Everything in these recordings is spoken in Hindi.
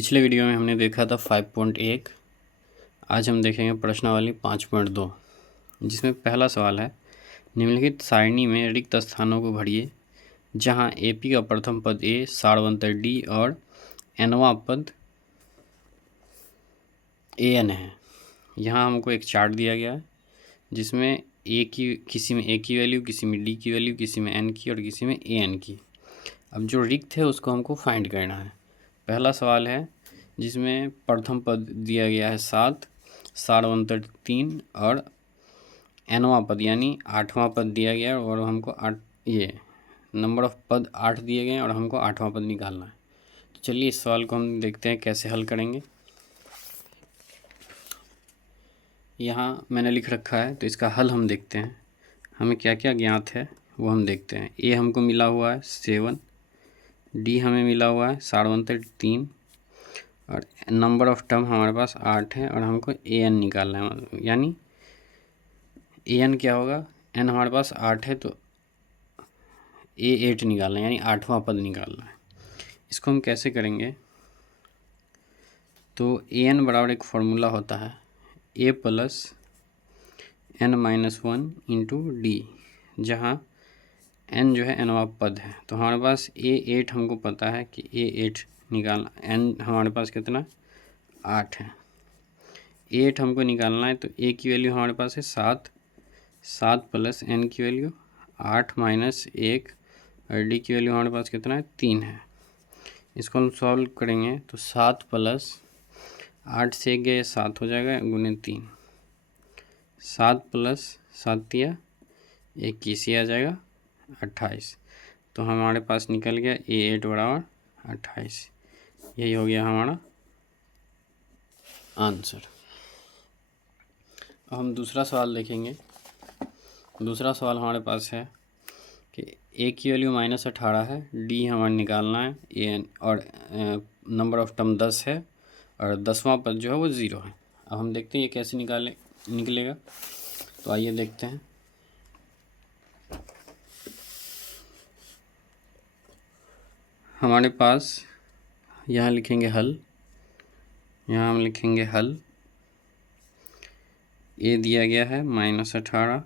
पिछले वीडियो में हमने देखा था 5.1। आज हम देखेंगे प्रश्नावली 5.2, जिसमें पहला सवाल है, निम्नलिखित सारणी में रिक्त स्थानों को भरिए जहां एपी का प्रथम पद ए, सारवंतर डी और एनवां पद एन है। यहाँ हमको एक चार्ट दिया गया है जिसमें ए की किसी में ए की वैल्यू, किसी में डी की वैल्यू, किसी में एन की और किसी में ए एन की। अब जो रिक्त है उसको हमको फाइंड करना है। पहला सवाल है जिसमें प्रथम पद दिया गया है 7, सारवंतर 3 और एनवां पद यानी 8वां पद दिया गया है और हमको ये नंबर ऑफ पद 8 दिए गए हैं और हमको 8वां पद निकालना है। तो चलिए इस सवाल को हम देखते हैं कैसे हल करेंगे। यहाँ मैंने लिख रखा है तो इसका हल हम देखते हैं। हमें क्या क्या ज्ञात है वो हम देखते हैं। ए हमको मिला हुआ है 7, डी हमें मिला हुआ है सारवंतर 3 और नंबर ऑफ टर्म हमारे पास 8 है और हमको ए एन निकालना है। यानी ए एन क्या होगा, एन हमारे पास 8 है तो ए 8 निकालना है, यानी 8वां पद निकालना है। इसको हम कैसे करेंगे, तो ए एन बराबर एक फार्मूला होता है A plus N minus 1 into D, जहाँ एन जो है एनवां पद है। तो हमारे पास ए 8 हमको पता है कि ए 8 निकालना, एन हमारे पास कितना 8 है, ए 8 हमको निकालना है। तो ए की वैल्यू हमारे पास है 7 प्लस एन की वैल्यू 8 माइनस 1 और डी की वैल्यू हमारे पास कितना है 3 है। इसको हम सॉल्व करेंगे तो 7 प्लस 8 से 1 गए 7 हो जाएगा गुने 3, 7 प्लस 7 दिया 21 ही आ जाएगा 28। तो हमारे पास निकल गया ए 8 बराबर 28। यही हो गया हमारा आंसर। अब हम दूसरा सवाल देखेंगे। दूसरा सवाल हमारे पास है कि ए की वैल्यू -18 है, डी हमारा निकालना है, ए एन और नंबर ऑफ टर्म 10 है और 10वां पद जो है वो 0 है। अब हम देखते हैं ये कैसे निकलेगा। तो आइए देखते हैं। हमारे पास यहाँ लिखेंगे हल, यहाँ हम लिखेंगे हल। ए दिया गया है -18,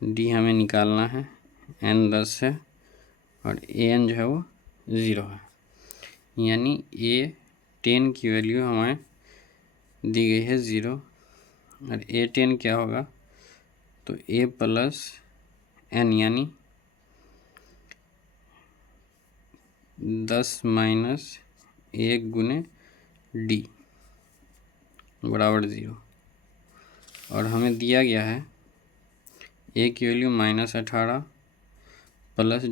डी हमें निकालना है, एन 10 है और ए एन जो है वो 0 है। यानी ए 10 की वैल्यू हमें दी गई है 0 और ए 10 क्या होगा, तो ए प्लस एन यानी 10 माइनस 1 गुने डी बराबर 0। और हमें दिया गया है ए की वैल्यू -18 प्लस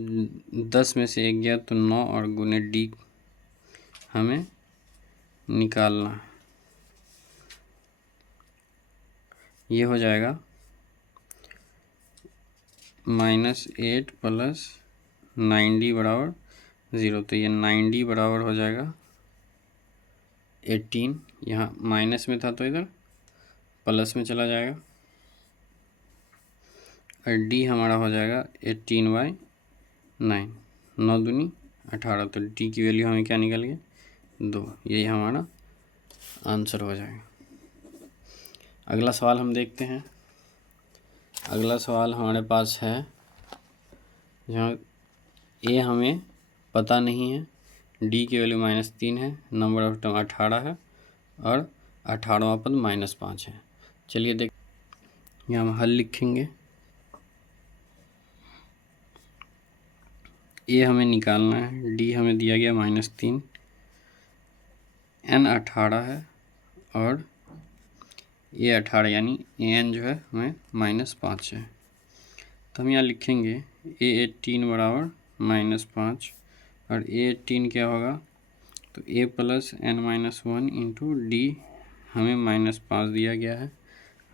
10 में से 1 गया तो 9 और गुने डी हमें निकालना है। ये हो जाएगा -8 प्लस 9D बराबर 0। तो ये 9D बराबर हो जाएगा 18। यहाँ माइनस में था तो इधर प्लस में चला जाएगा और डी हमारा हो जाएगा 18/9, 9 दूनी 18। तो डी की वैल्यू हमें क्या निकल गया 2। यही हमारा आंसर हो जाएगा। अगला सवाल हम देखते हैं। अगला सवाल हमारे पास है जहाँ ए हमें पता नहीं है, डी की वैल्यू -3 है, नंबर ऑफ टर्म 18 है और 18वां पद -5 है। चलिए देख, यहाँ हम हल लिखेंगे। ए हमें निकालना है, डी हमें दिया गया -3, एन 18 है और ए 18 यानी ए एन जो है हमें -5 है। तो हम यहाँ लिखेंगे ए 18 बराबर -5 और ए 18 क्या होगा, तो ए प्लस एन -1 इंटू डी हमें -5 दिया गया है।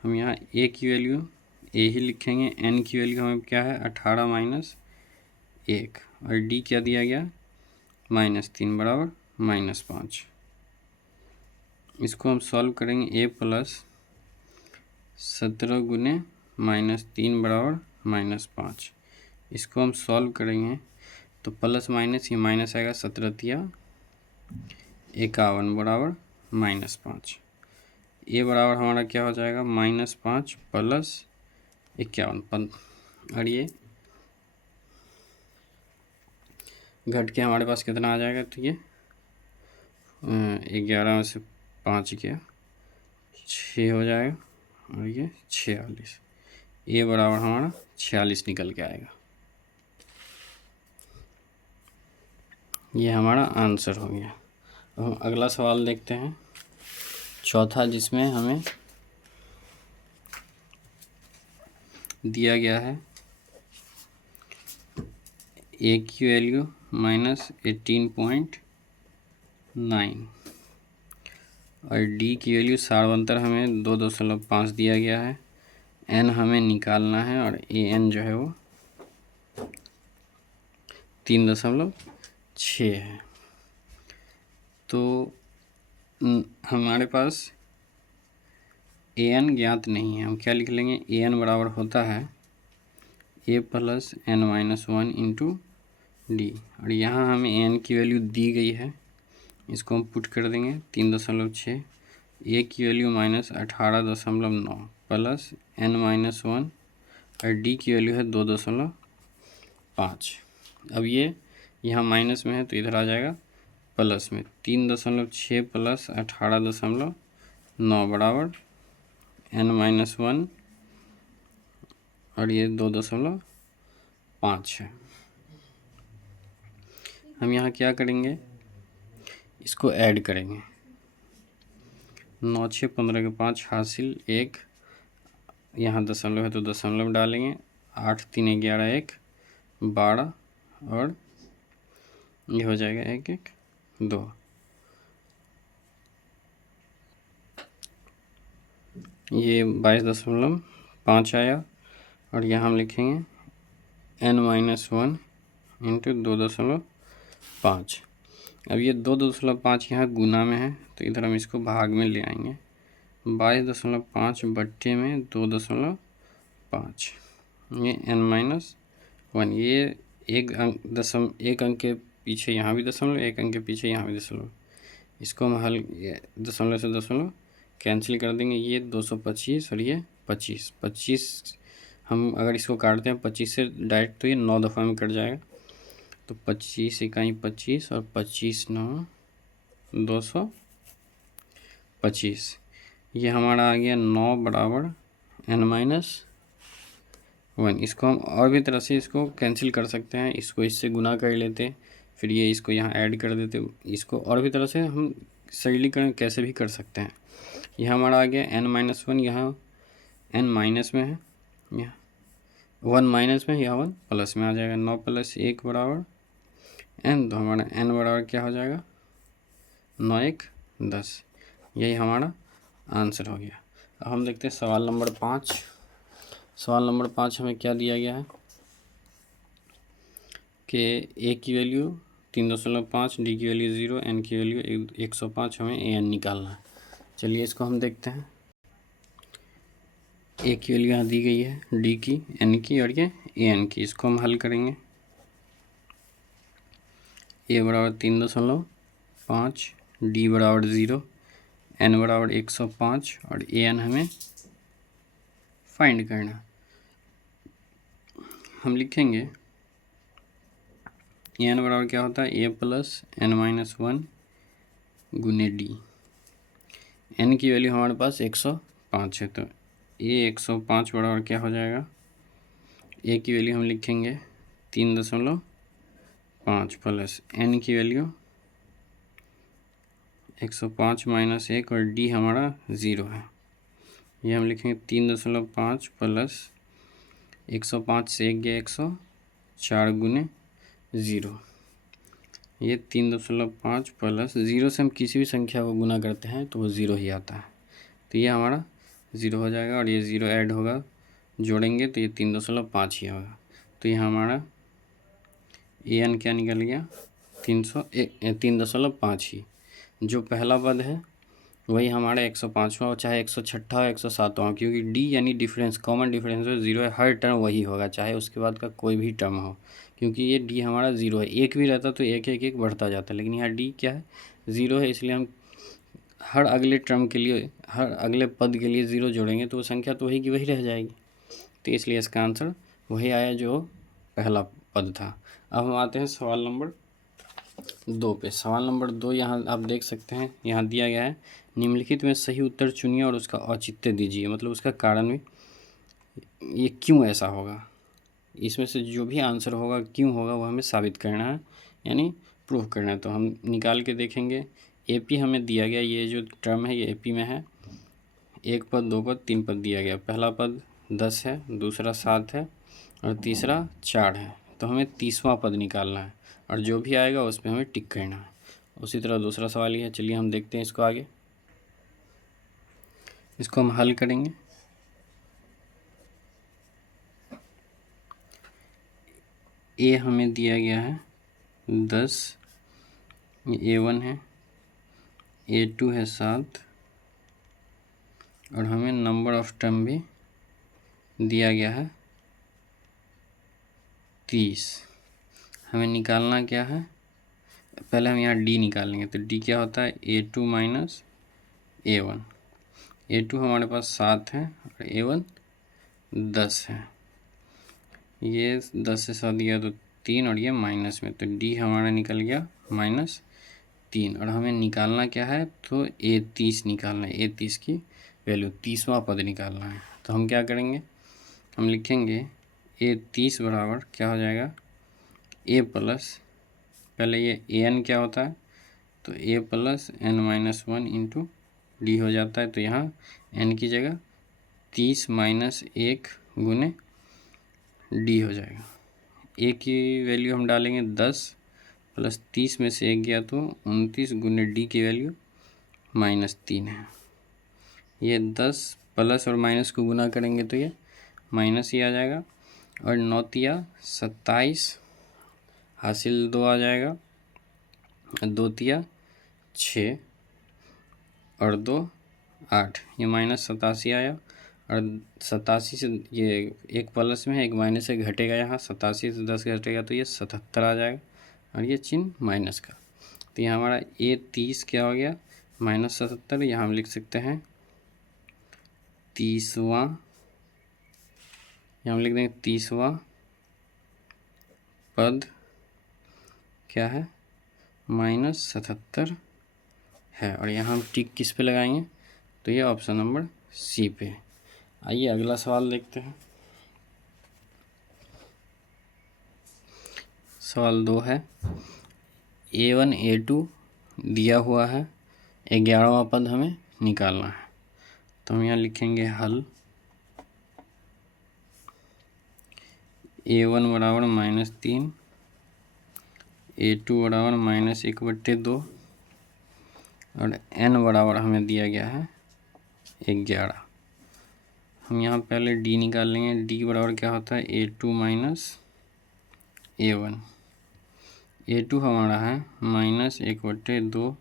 हम यहाँ ए की वैल्यू ए ही लिखेंगे, एन की वैल्यू हमें क्या है 18 माइनस 1 और डी क्या दिया गया -3 बराबर -5। इसको हम सॉल्व करेंगे। ए प्लस 17 गुने -3 बराबर -5। इसको हम सॉल्व करेंगे तो प्लस माइनस ये माइनस आएगा, 17 तिया 51 बराबर -5। ए बराबर हमारा क्या हो जाएगा, -5 प्लस 51, और ये घट के हमारे पास कितना आ जाएगा, तो ये 11 में से 5 गया 6 हो जाएगा, और ये 46। ए बराबर हमारा 46 निकल के आएगा। ये हमारा आंसर हो गया। अब हम अगला सवाल देखते हैं, चौथा, जिसमें हमें दिया गया है ए की वैल्यू -18.9 और डी की वैल्यू सारवंतर हमें 2.5 दिया गया है। एन हमें निकालना है और ए एन जो है वो 3.6 है। तो हमारे पास ए एन ज्ञात नहीं है, हम क्या लिख लेंगे, ए एन बराबर होता है A plus N minus 1 into D, और यहाँ हमें ए एन की वैल्यू दी गई है, इसको हम पुट कर देंगे 3.6, ए की वैल्यू -18.9 प्लस एन माइनस 1 और डी की वैल्यू है 2.5। अब ये यहाँ माइनस में है तो इधर आ जाएगा प्लस में, 3.6 प्लस 18.9 बराबर एन माइनस 1 और ये 2.5 है। हम यहाँ क्या करेंगे, इसको ऐड करेंगे, 9 6 15 के 5 हासिल 1, यहाँ दशमलव है तो दशमलव डालेंगे, 8 3 11 1 12 और ये हो जाएगा 1 1 2। ये 22.5 आया, और यहाँ हम लिखेंगे n-1 इंटू 2.5। अब ये 2.5 यहाँ गुना में है तो इधर हम इसको भाग में ले आएंगे, 22.5 बट्टे में 2.5, ये n-1, ये एक अंक के पीछे यहाँ भी दशमलव, एक अंक के पीछे यहाँ भी दशमलव, इसको हम दशमलव से दशमलव कैंसिल कर देंगे, ये 225 और ये 25, हम अगर इसको काटते हैं 25 से डायरेक्ट तो ये 9 दफ़ा में कट जाएगा, तो 25 इकाई 25 और 25 9 225, ये हमारा आ गया 9 बराबर n-1। इसको हम और भी तरह से इसको कैंसिल कर सकते हैं, इसको इससे गुना कर लेते, फिर ये इसको यहाँ ऐड कर देते, इसको और भी तरह से हम सरलीकरण कैसे भी कर सकते हैं। यह हमारा आ गया n-1, यहाँ n माइनस में है, यहाँ 1 माइनस में, यहाँ 1 प्लस में आ जाएगा, 9 प्लस 1 बराबर n, तो हमारा n बराबर क्या हो जाएगा 9 1 10। यही हमारा आंसर हो गया। अब हम देखते हैं सवाल नंबर 5। सवाल नंबर 5 हमें क्या दिया गया है कि ए की वैल्यू 3.5, डी की वैल्यू 0, एन की वैल्यू 105, हमें ए एन निकालना है। चलिए इसको हम देखते हैं। ए की वैल्यू यहाँ दी गई है, डी की, एन की और ये ए एन की, इसको हम हल करेंगे। ए बराबर 3.5, डी बराबर 0, एन बराबर 105 और ए एन हमें फाइंड करना। हम लिखेंगे ए एन बराबर क्या होता है, ए प्लस n-1 गुने डी। एन की वैल्यू हमारे पास 105 है, तो ए 105 बराबर क्या हो जाएगा, ए की वैल्यू हम लिखेंगे 3.5 प्लस एन की वैल्यू 105 माइनस 1 और डी हमारा 0 है, ये हम लिखेंगे 3.5 प्लस 105 से 1 गया 104 गुने 0, ये 3.5 प्लस 0 से हम किसी भी संख्या को गुना करते हैं तो वो 0 ही आता है, तो ये हमारा 0 हो जाएगा और ये 0 ऐड होगा, जोड़ेंगे तो ये 3.5 ही होगा। तो ये हमारा ए एन क्या निकल गया 3.5 ही, जो पहला पद है वही हमारा 105वां हो, चाहे 106 हो 107वां, क्योंकि डी यानी डिफरेंस, कॉमन डिफरेंस है 0 है, हर टर्म वही होगा चाहे उसके बाद का कोई भी टर्म हो, क्योंकि ये डी हमारा 0 है, एक भी रहता तो एक एक एक बढ़ता जाता, लेकिन यहाँ डी क्या है ज़ीरो है, इसलिए हम हर अगले टर्म के लिए, हर अगले पद के लिए ज़ीरो जोड़ेंगे तो वो संख्या तो वही की वही रह जाएगी। तो इसलिए इसका आंसर वही आया जो पहला पद था। अब हम आते हैं सवाल नंबर 2 पे। सवाल नंबर 2 यहाँ आप देख सकते हैं, यहाँ दिया गया है निम्नलिखित में सही उत्तर चुनिए और उसका औचित्य दीजिए, मतलब उसका कारण भी, ये क्यों ऐसा होगा, इसमें से जो भी आंसर होगा क्यों होगा वो हमें साबित करना है, यानी प्रूव करना है। तो हम निकाल के देखेंगे। एपी हमें दिया गया, ये जो टर्म है ये एपी में है, एक पद, दो पद, तीन पद दिया गया। पहला पद 10 है, दूसरा 7 है और तीसरा 4 है। तो हमें 30वां पद निकालना है और जो भी आएगा उस पर हमें टिक करना है। उसी तरह दूसरा सवाल ये है। चलिए हम देखते हैं इसको आगे। इसको हम हल करेंगे। ए हमें दिया गया है 10, ये A1 है, A2 है 7 और हमें नंबर ऑफ टर्म भी दिया गया है 30। हमें निकालना क्या है, पहले हम यहाँ D निकालेंगे। तो D क्या होता है, A2 माइनस A1। A2 हमारे पास 7 है और A1 10 है। ये 10 से 7 गया तो 3 और ये माइनस में, तो D हमारा निकल गया -3। और हमें निकालना क्या है, तो A30 निकालना है, A30 की वैल्यू, 30वां पद निकालना है। तो हम क्या करेंगे, हम लिखेंगे A30 बराबर क्या हो जाएगा, A प्लस, पहले ये AN क्या होता है, तो A plus N-1 into D हो जाता है। तो यहाँ N की जगह 30 माइनस 1 गुने D हो जाएगा। A की वैल्यू हम डालेंगे 10 प्लस 30 में से 1 गया तो 29 गुने D की वैल्यू -3 है। ये 10 प्लस और माइनस को गुना करेंगे तो ये माइनस ही आ जाएगा और 9 तिया 27, हासिल 2 आ जाएगा, 2 तिया 6 और 2 8, ये -87 आया। और 87 से ये एक प्लस में है, एक माइनस से घटेगा, यहाँ 87 से 10 घटेगा तो ये 77 आ जाएगा और ये चिन्ह माइनस का। तो यहाँ हमारा A30 क्या हो गया, -77। यहाँ हम लिख सकते हैं 30वां, यहाँ हम लिख देंगे 30वां पद क्या है, -77 है। और यहाँ हम टिक किस पे लगाएंगे, तो ये ऑप्शन नंबर सी पे। आइए अगला सवाल देखते हैं। सवाल 2 है, A1 A2 दिया हुआ है, 11वां पद हमें निकालना है। तो हम यहाँ लिखेंगे हल, A1 बराबर -3, A2 बराबर -1/2 और N बराबर हमें दिया गया है 11। हम यहाँ पहले D निकाल लेंगे। D बराबर क्या होता है, A2 माइनस A1। A2 हमारा है -1/2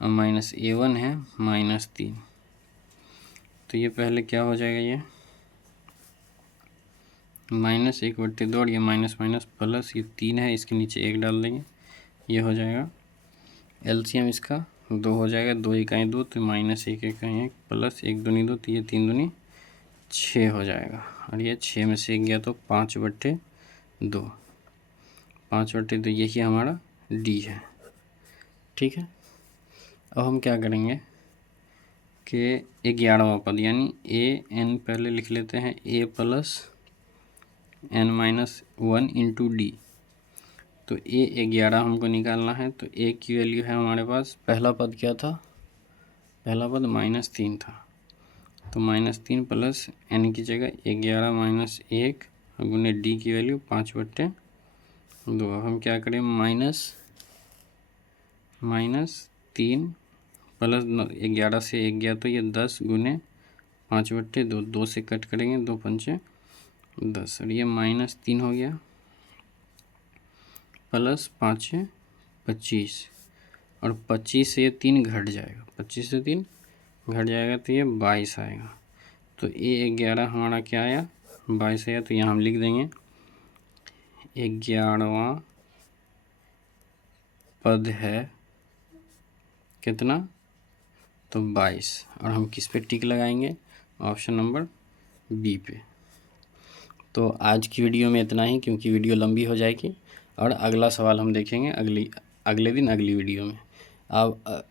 और माइनस A1 है -3। तो ये पहले क्या हो जाएगा, ये -1/2 और ये माइनस माइनस प्लस, ये 3 है, इसके नीचे 1 डाल देंगे, ये हो जाएगा LCM इसका 2 हो जाएगा, 2 इकाई 2 तो -1 इकाई 1 प्लस 1 दूनी 2, तो ये 3 दूनी 6 हो जाएगा। और ये 6 में से 1 गया तो 5/2, 5/2, यही हमारा D है। ठीक है, अब हम क्या करेंगे कि 11वां पद यानी AN पहले लिख लेते हैं, A plus N-1 into D। तो A11 हमको निकालना है। तो A की वैल्यू है हमारे पास, पहला पद क्या था, पहला पद -3 था, तो -3 प्लस N की जगह 11 माइनस 1 गुने D की वैल्यू 5/2। हम क्या करें, -3 प्लस 11 से 1 गया तो ये 10 गुने 5/2, 2 से कट करेंगे, 2 पंचे 10 और ये -3 हो गया प्लस 5 25 और 25 से ये 3 घट जाएगा, 25 से 3 घट जाएगा तो ये 22 आएगा। तो A11 हमारा क्या आया, 22 आया। तो यहाँ हम लिख देंगे 11वां पद है कितना, तो 22। और हम किस पे टिक लगाएंगे, ऑप्शन नंबर बी पे। तो आज की वीडियो में इतना ही, क्योंकि वीडियो लंबी हो जाएगी, और अगला सवाल हम देखेंगे अगले दिन अगली वीडियो में। आप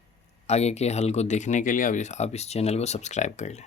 आगे के हल को देखने के लिए आप इस चैनल को सब्सक्राइब कर लें।